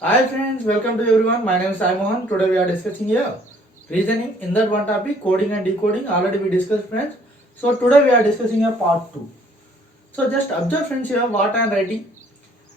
Hi friends, welcome to everyone. My name is Sai Mohan. Today we are discussing here reasoning in that one topic, coding and decoding. Already we discussed friends. So today we are discussing a part 2. So just observe friends here what I am writing.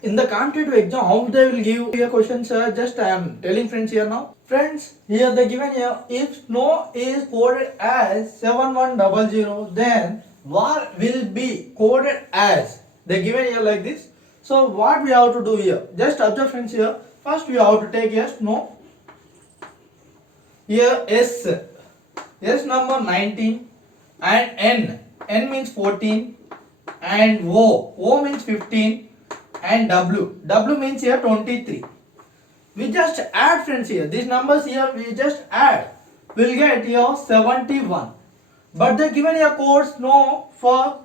In the competitive exam, how they will give your questions, just I am telling friends here now. Friends, here the given here, if snow is coded as 7100, then what will be coded as? They given here like this. So what we have to do here? Just observe friends here. First we have to take a snow. Here S number 19 and N means 14 and O means 15 and W means here 23. We just add friends here, these numbers here we just add, we'll get here 71, but they given here codes no for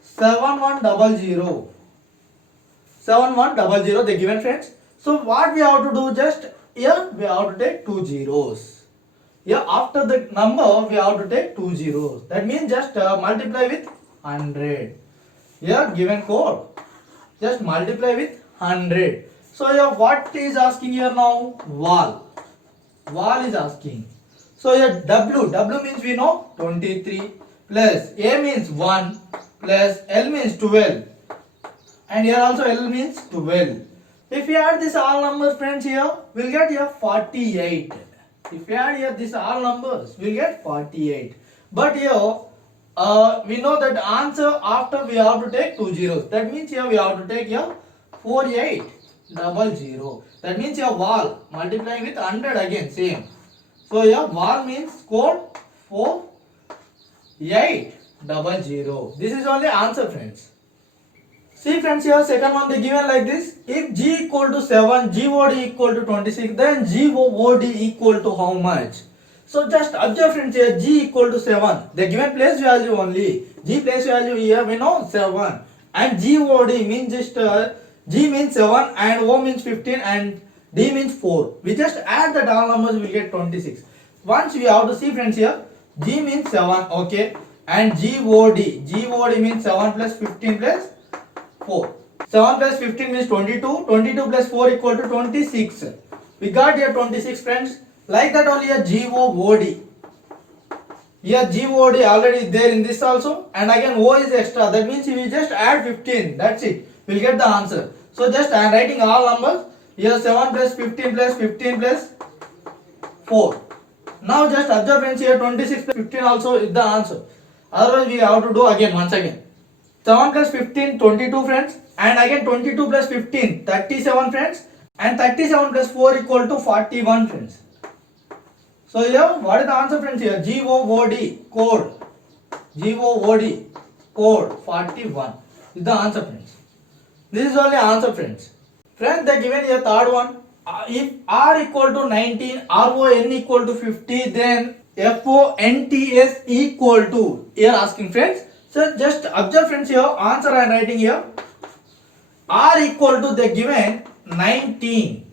7100 they given friends. So what we have to do, just here we have to take two zeros. Here after the number we have to take two zeros. That means just multiply with 100. Here given code, just multiply with 100. So here what is asking here now? Wall is asking. So here W means we know 23 plus A means 1 plus L means 12 and here also L means 12. If we add this all numbers friends here, we'll get here 48. If we add here this all numbers, we'll get 48. But here we know that answer after we have to take two zeros. That means here we have to take here 4800. That means here wall multiplying with 100 again same. So here wall means code 4800. This is only answer friends. See friends, here second one they given like this. If G equal to 7, GOD equal to 26, then GOD equal to how much? So just observe friends here, G equal to 7. They given place value only. G place value here we know 7. And GOD means just G means 7 and O means 15 and D means 4. We just add the all numbers, we get 26. Once we have to see friends here, G means 7, okay. And GOD means 7 plus 15 plus 4. 7 plus 15 means 22. 22 plus 4 equal to 26. We got here 26 friends. Like that only a GOD. Here GOD already is there in this also. And again O is extra. That means we just add 15. That's it. We'll get the answer. So just I am writing all numbers. Here 7 plus 15 plus 15 plus 4. Now just observe friends here 26 plus 15 also is the answer. Otherwise we have to do again once again. 7 plus 15, 22 friends, and again 22 plus 15, 37 friends, and 37 plus 4 equal to 41 friends. So here, what is the answer friends here? GOD code 41 is the answer friends. This is only answer friends. Friends, they given here third one. If R equal to 19, RON equal to 50, then FONTS equal to, here asking friends. So just observe friends here, answer I am writing here. R equal to the given 19.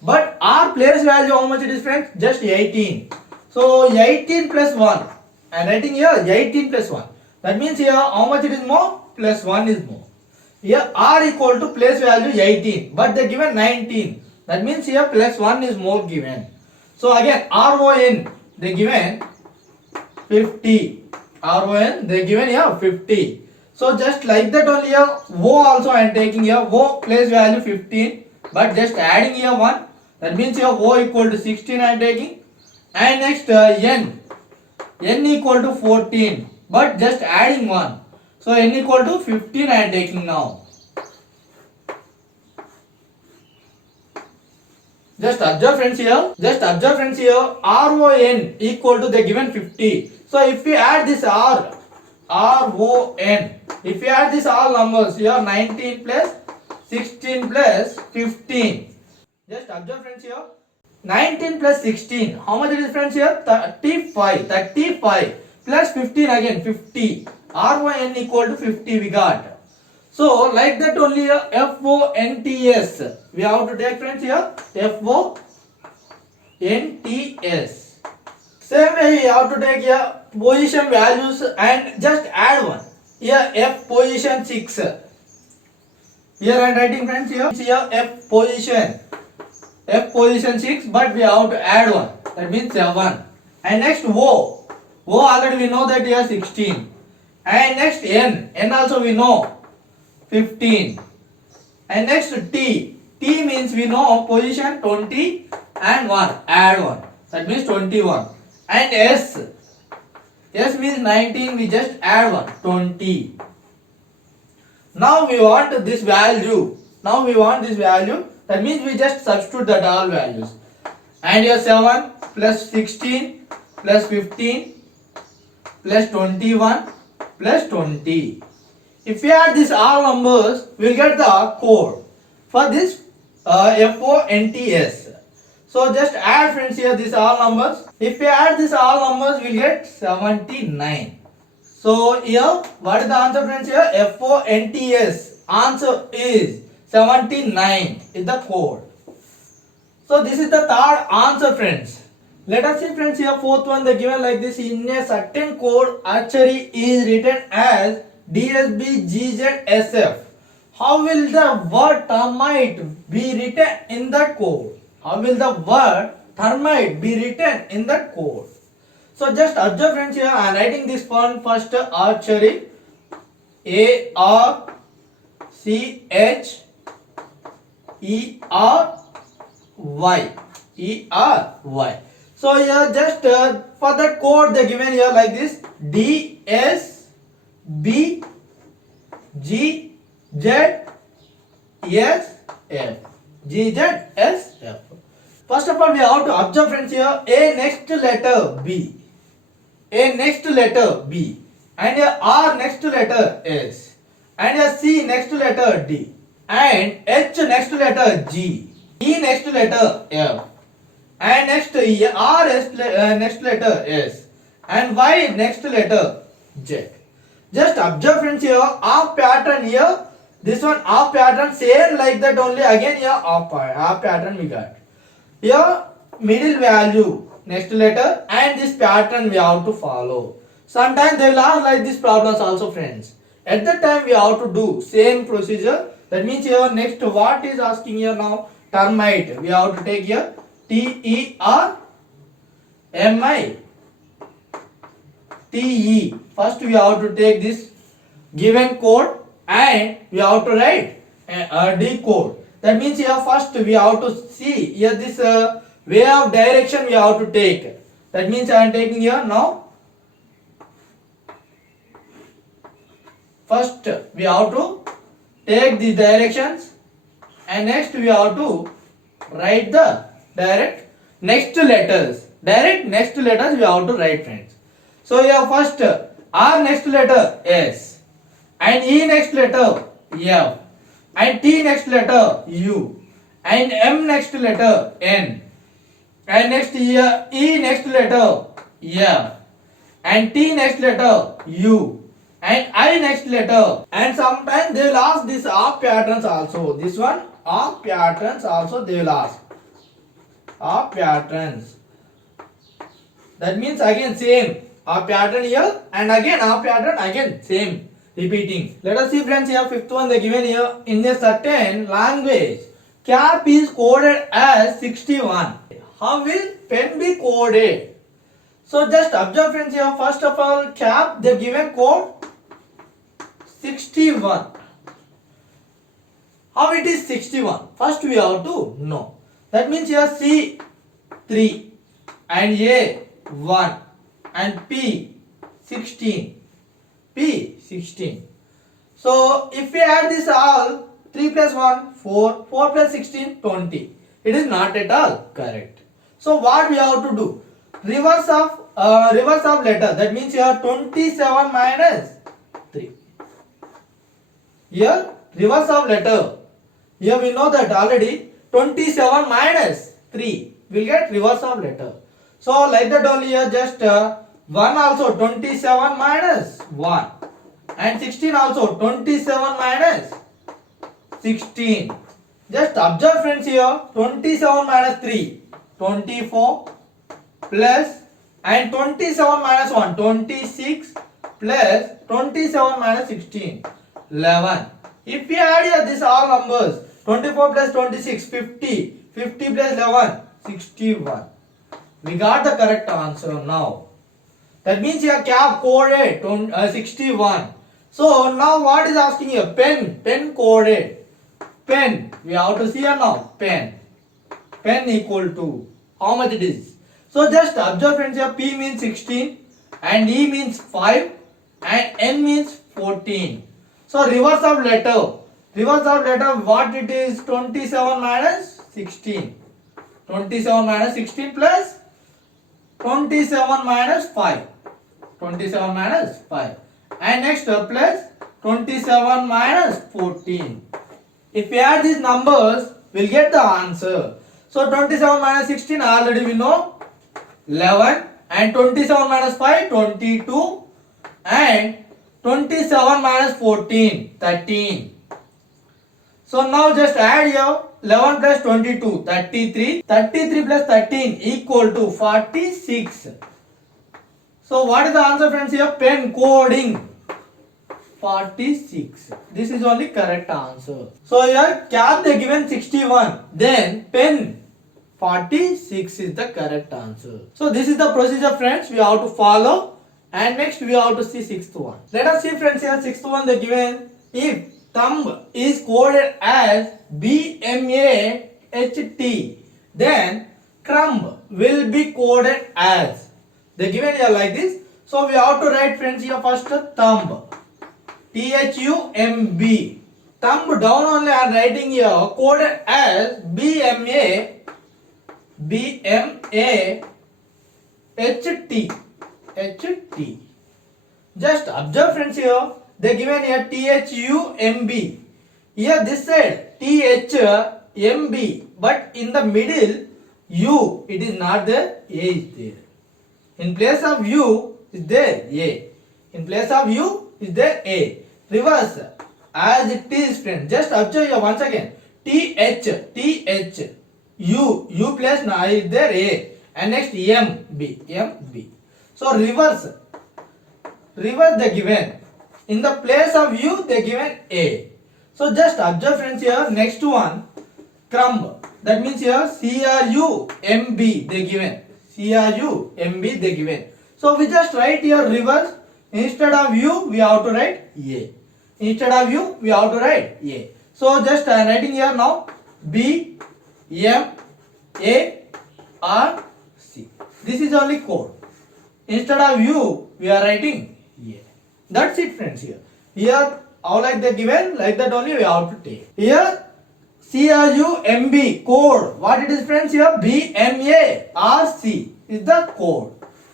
But R place value how much it is friends? Just 18. So 18 plus 1. I am writing here 18 plus 1. That means here how much it is more? Plus 1 is more. Here R equal to place value 18. But they given 19. That means here plus 1 is more given. So again RON they given 50. RON they given here 50. So just like that only here O also I am taking here. O place value 15 but just adding here 1. That means here O equal to 16 I am taking. And next N equal to 14 but just adding 1. So N equal to 15 I am taking now. Just observe friends here. RON equal to the given 50. So if we add this RON, if we add this all numbers here 19 plus 16 plus 15. Just observe friends here. 19 plus 16. How much it is friends here? 35. 35 plus 15 again 50. RON equal to 50 we got. So like that only here FONTS. We have to take friends here FONTS. Same way we have to take here position values and just add one. Here F position 6. Here I am writing friends here F position. F position 6, but we have to add 1. That means 7. And next O. O already we know that here 16. And next N. N also we know 15. And next T. T means we know position 20 and 1. Add 1. That means 21. And S. S means 19. We just add 1. 20. Now we want this value. That means we just substitute that all values. And here 7 plus 16 plus 15 plus 21 plus 20. If we add these all numbers, we will get the code for this FONTS. So just add friends here these all numbers. If we add these all numbers, we will get 79. So here, what is the answer friends here? FONTS. Answer is 79 is the code. So this is the third answer friends. Let us see friends here fourth one they given like this. In a certain code archery is written as DSBGZSF. How will the word termite be written in that code? So just observe friends here. I am writing this one first archery. ARCHERY. So here just for that code they given here like this DSBGZSF. First of all we have to observe friends here A next letter B, and here R next letter S, and here C next letter D, and H next letter G, E next letter F, and next R next letter S, and Y next letter Z. Just observe friends here R pattern here. This one R pattern same like that only. Again here R pattern we got. Here middle value next letter, and this pattern we have to follow. Sometimes they will ask like these problems also friends. At that time we have to do same procedure. That means here next what is asking here now? Termite. We have to take here TERMITE. First we have to take this given code and we have to write decode. That means here first we have to see here this way of direction we have to take. That means I am taking here now. First we have to take these directions, and next we have to write the direct next letters we have to write friends. So here first R next letter S, and E next letter F, and T next letter U, and M next letter N, and next here E next letter F, and T next letter U, and I next letter. And sometimes they will ask this R patterns also. This one R patterns also they will ask. R patterns. That means again same R pattern here, and again R pattern again same repeating. Let us see friends here fifth one they given here. In a certain language cap is coded as 61. How will pen be coded? So just observe friends here. First of all cap they given code 61. How it is 61? First we have to know. That means here C 3 and A 1 and P 16. So if we add this all 3 plus 1 4, 4 plus 16 20. It is not at all correct. So what we have to do? Reverse of letter. That means here 27 minus 3. Here reverse of letter. Here we know that already 27 minus 3 will get reverse of letter. So like that only here just 1 also 27 minus 1, and 16 also 27 minus 16. Just observe friends here 27 minus 3 24 plus, and 27 minus 1 26 plus 27 minus 16 11. If we add here these all numbers, 24 plus 26, 50, 50 plus 11, 61. We got the correct answer now. That means here cap coded 61. So now what is asking here? Pen coded. Pen, we have to see here now. Pen equal to how much it is. So just observe friends here, P means 16 and E means 5 and N means 14. So reverse of letter. Reverse of letter, what it is? 27 minus 16. 27 minus 16 plus 27 minus 5. 27 minus 5. And next plus 27 minus 14. If we add these numbers, we'll get the answer. So 27 minus 16 already we know 11 and 27 minus 5 22 and 27 minus 14 13. So now just add here 11 plus 22 33. 33 plus 13 equal to 46. So what is the answer friends here? Pen coding 46. This is only correct answer. So here cap they given 61. Then pen 46 is the correct answer. So this is the procedure friends we have to follow. And next we have to see sixth one. Let us see friends here sixth one they given. If thumb is coded as BMAHT, then crumb will be coded as. They given here like this. So we have to write friends here first thumb. THUMB. Thumb down only I am writing here coded as BMAHT. Just observe friends here. They given here THUMB. Here this side THMB. But in the middle U it is not there. A is there. In place of U is there A. In place of U is there A. Reverse as it is friends. Just observe here once again. TH U plus now is there A. And next MB. So reverse they given. In the place of U they given A. So just observe friends here. Next one crumb. That means here CRUMB they given. CRUMB they given. So we just write here reverse. Instead of U we have to write A. Instead of U we have to write A. So just I am writing here now B M A R C. This is only code. Instead of U we are writing A. That's it friends here. Here how like they given like that only we have to take. Here CRUMB code. What it is friends here? BMARC is the code.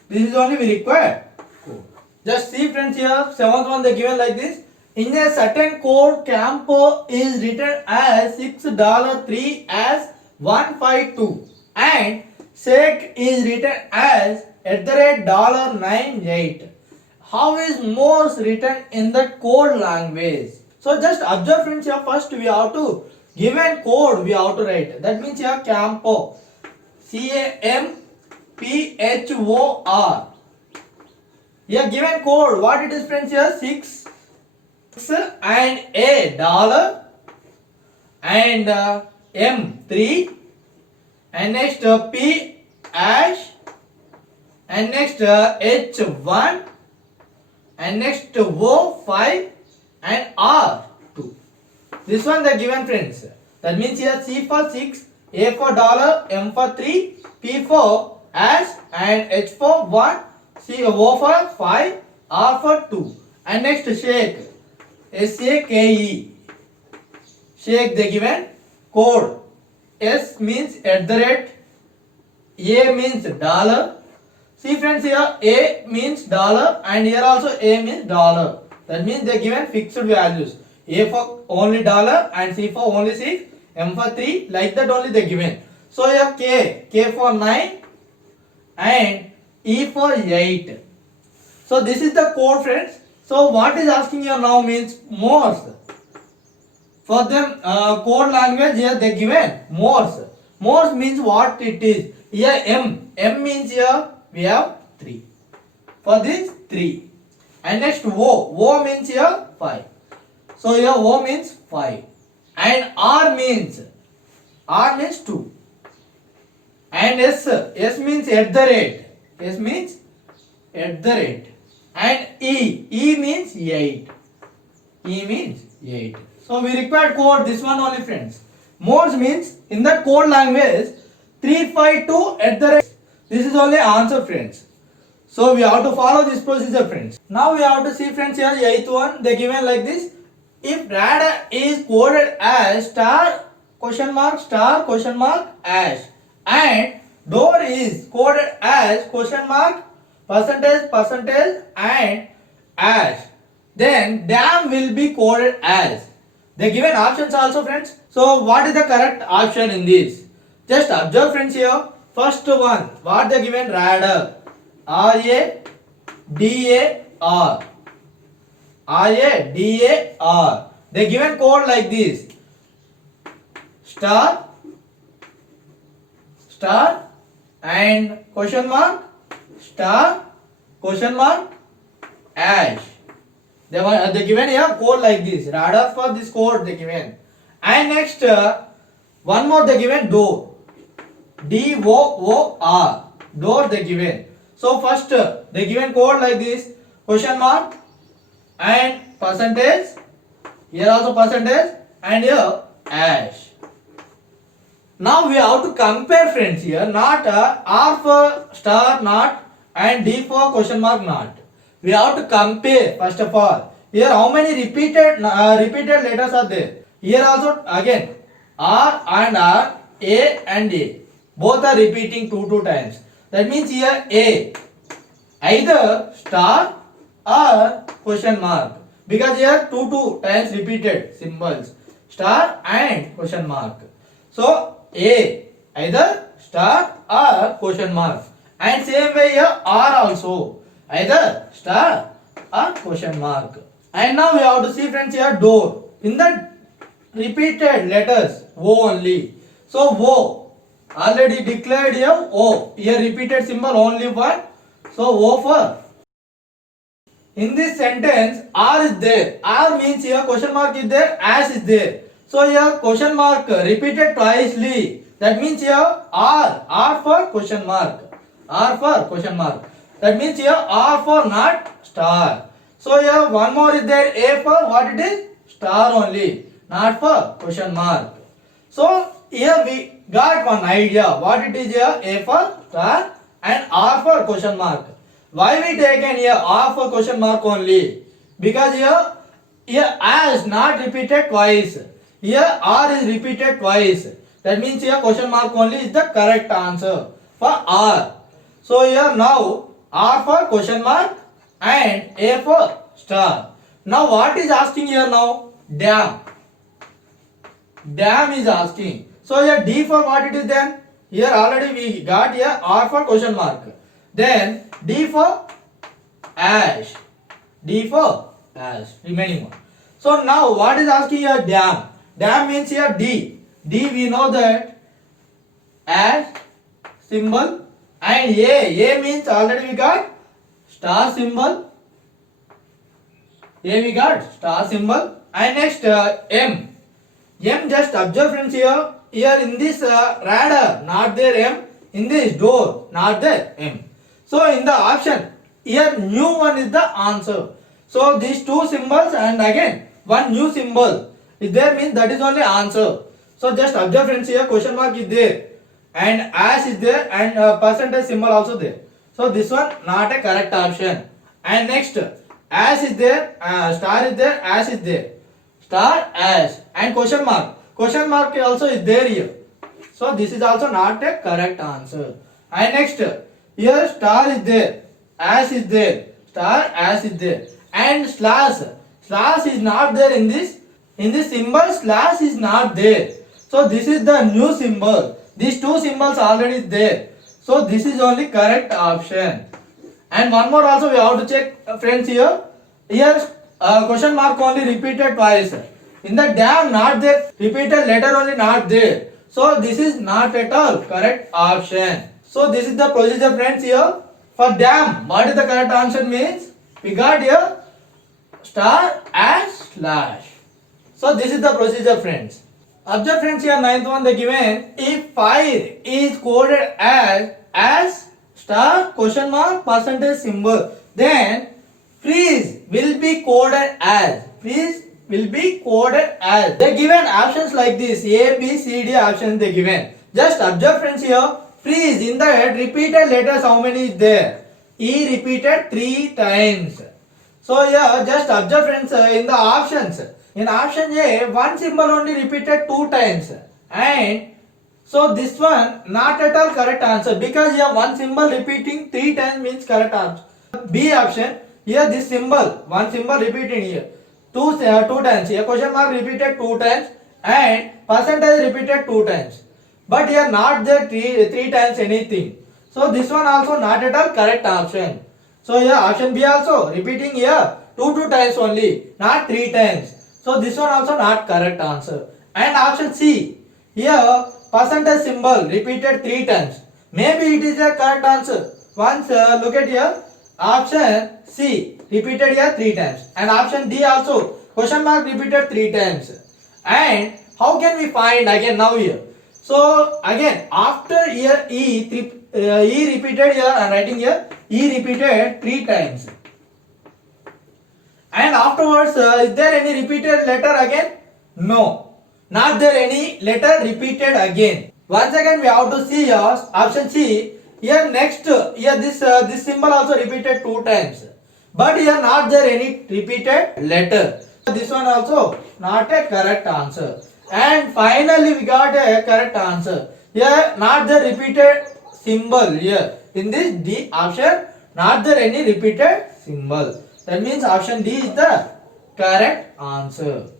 This is only we require code. Just see friends here. Seventh one they given like this. In a certain code, Campo is written as $6.3 as 152 and SEC is written as $98. How is Morse written in the code language? So just observe friends here. First we have to given code we have to write. That means here Campo CAMPHOR. Here given code what it is friends here 6 and A dollar and M3 and next P hash and next H1 and next O5 and R2. This one they given friends. That means here C for 6, A for dollar, M for 3, P for hash and H for 1, O for 5, R for 2 and next shake SAKE. Shake they given code. S means @ A means dollar. See friends here A means dollar and here also A means dollar. That means they given fixed values. A for only dollar and C for only 6, M for 3 like that only they given. So here K for 9 and E for 8. So this is the code friends. So what is asking here now means Morse. For them code language here they given Morse. Morse means what it is. Here M means here we have 3. For this 3. And next O means here 5. So here O means 5 and R means 2 and S means at the rate. S means at the rate and E means 8. E means 8. So we require code this one only friends. Modes means in that code language 352 at the rate. This is only answer friends. So we have to follow this procedure friends. Now we have to see friends here 8th one they given like this. If radar is coded as star question mark hash and door is coded as question mark percentage and hash, then dam will be coded as. They given options also friends. So what is the correct option in this? Just observe friends here. First one, what they given radar. RADAR. RADAR. They given code like this. Star and question mark star question mark hash. They given here code like this. Radar for this code they given. And next one more they given door. DOOR. Door they given. So first they given code like this question mark and percentage. Here also percentage and here hash. Now we have to compare friends here. Not R for star not and D for question mark not. We have to compare first of all. Here how many repeated letters are there? Here also again R and R, A and A. Both are repeating two times. That means here A either star or question mark because here two times repeated symbols star and question mark. So A either star or question mark and same way here R also either star or question mark. And now we have to see friends here door. In the repeated letters O only. So O already declared here O. Here repeated symbol only one. So O for. In this sentence R is there. R means here question mark is there, as is there. So here question mark repeated twicely. That means here R for question mark. R for question mark. That means here R for not star. So here one more is there A for what it is? Star only. Not for question mark. So here we got one idea. What it is here? A for star and R for question mark. Why we taken here R for question mark only? Because here A is not repeated twice. Here R is repeated twice. That means here question mark only is the correct answer for R. So here now R for question mark and A for star. Now what is asking here now? Dam. Dam is asking. So here D for what it is then? Here already we got here R for question mark. Then D for hash. D for hash. Remaining one. So now what is asking here? Dam. Dam means here D. D we know that hash symbol and A. A means already we got star symbol. A we got star symbol and next M. M just observe friends here. Here in this radar not there M. In this door not there M. So in the option here new one is the answer. So these two symbols and again one new symbol is there means that is only answer. So just observe friends here question mark is there and as is there and percentage symbol also there. So this one not a correct option. And next as is there, star is there, as is there. Star as and question mark. Question mark also is there here. So this is also not a correct answer. And next here star is there, as is there, star as is there and slash. Slash is not there in this. In this symbol slash is not there. So this is the new symbol. These two symbols already there. So this is only correct option. And one more also we have to check friends here. Here question mark only repeated twice. In the dam not there. Repeated letter only not there. So this is not at all correct option. So this is the procedure friends here. For dam what is the correct answer means? We got here star and slash. So this is the procedure, friends. Observe, friends, here ninth one they given, if fire is coded as star question mark percentage symbol, then freeze will be coded as they given options like this, A, B, C, D options they given. Just observe, friends, here freeze in the head repeated letters how many is there? E repeated 3 times. So here just observe, friends, in the options. In option A, one symbol only repeated 2 times, and so this one not at all correct answer, because here one symbol repeating 3 times means correct answer. B option, here this symbol, one symbol repeating here two times, here question mark repeated 2 times and percentage repeated 2 times, but here not there three times anything. So this one also not at all correct option. So here option B also repeating here two times only, not 3 times. So this one also not correct answer. And option C, here percentage symbol repeated 3 times. Maybe it is a correct answer. Once look at here, option C repeated here 3 times, and option D also question mark repeated 3 times. And how can we find again now here? So again after here E repeated here, I am writing here E repeated 3 times. And afterwards, is there any repeated letter again? No, not there any letter repeated again. Once again we have to see here option C. Here next, here this symbol also repeated 2 times, but here not there any repeated letter. This one also not a correct answer. And finally we got a correct answer. Here not the repeated symbol here. In this D option, not there any repeated symbol. That means option D is the correct answer.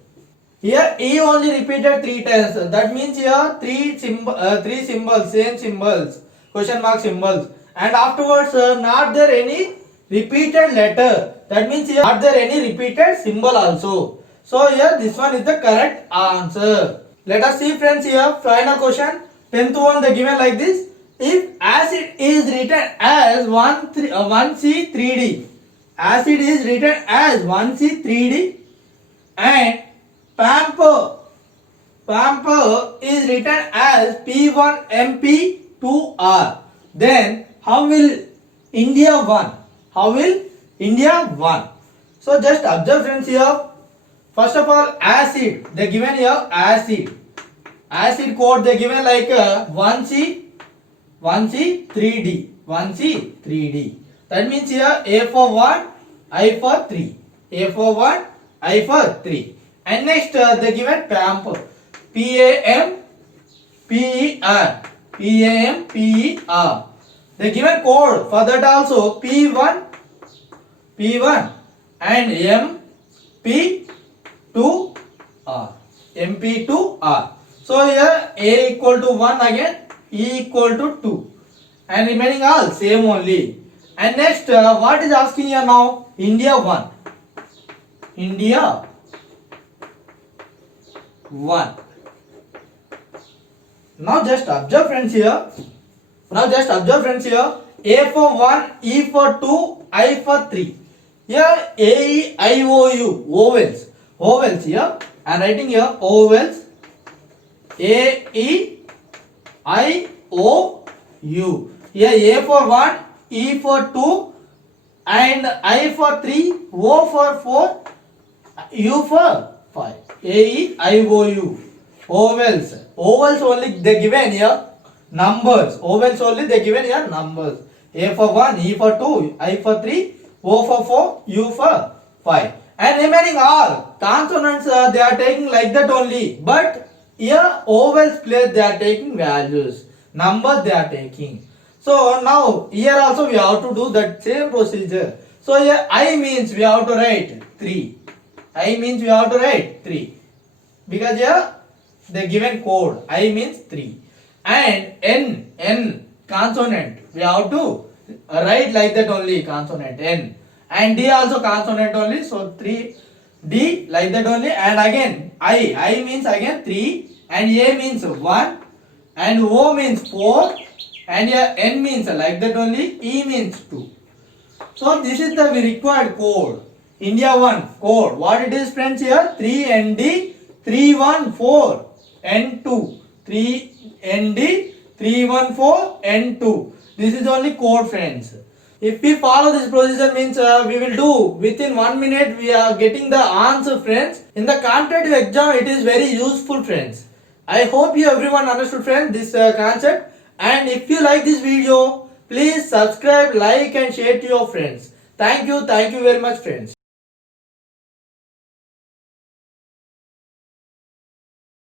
Here E only repeated 3 times. That means here three symbols, same symbols, question mark symbols. And afterwards, not there any repeated letter. That means here not there any repeated symbol also. So here this one is the correct answer. Let us see, friends, here final question. 10th one they given like this. If acid is written as 1C3D, acid is written as 1C3D, and pamper is written as P1MP2R, then how will India won? How will India won? So just observe, friends, here. First of all, acid they given here acid code they given like 1C3D. That means here A for 1, I for 3. A for 1, I for 3. And next they given pamper, PAMPER. They given code for that also, P1 and MP2R. So here A equal to 1 again, E equal to 2, and remaining all same only. And next what is asking here now? India 1. Now just observe, friends, here. A for 1, E for 2, I for 3. Here A, E, I, O, U, vowels here. I am writing here vowels. A, E, I, O, U. Here A for 1, E for 2, and I for 3, O for 4, U for 5. A, E, I, O, U. Vowels only they given here numbers. Vowels only they given here numbers. A for 1, E for 2, I for 3, O for 4, U for 5. And remaining all consonants they are taking like that only. But here vowels place they are taking values. Numbers they are taking. So now here also we have to do that same procedure. So here I means we have to write 3. Because here the given code I means 3. And N consonant we have to write like that only, consonant N. And D also consonant only, so 3 D like that only. And again I means again 3, and A means 1, and O means 4, and here N means like that only, E means 2. So this is the required code. India 1 code. What it is, friends, here 3 ND 314 N2 3ND 314 N2. This is only code, friends. If we follow this procedure means we will do within 1 minute we are getting the answer, friends. In the competitive exam it is very useful, friends. I hope you everyone understood, friends, this concept. And if you like this video, please subscribe, like and share to your friends. Thank you very much, friends.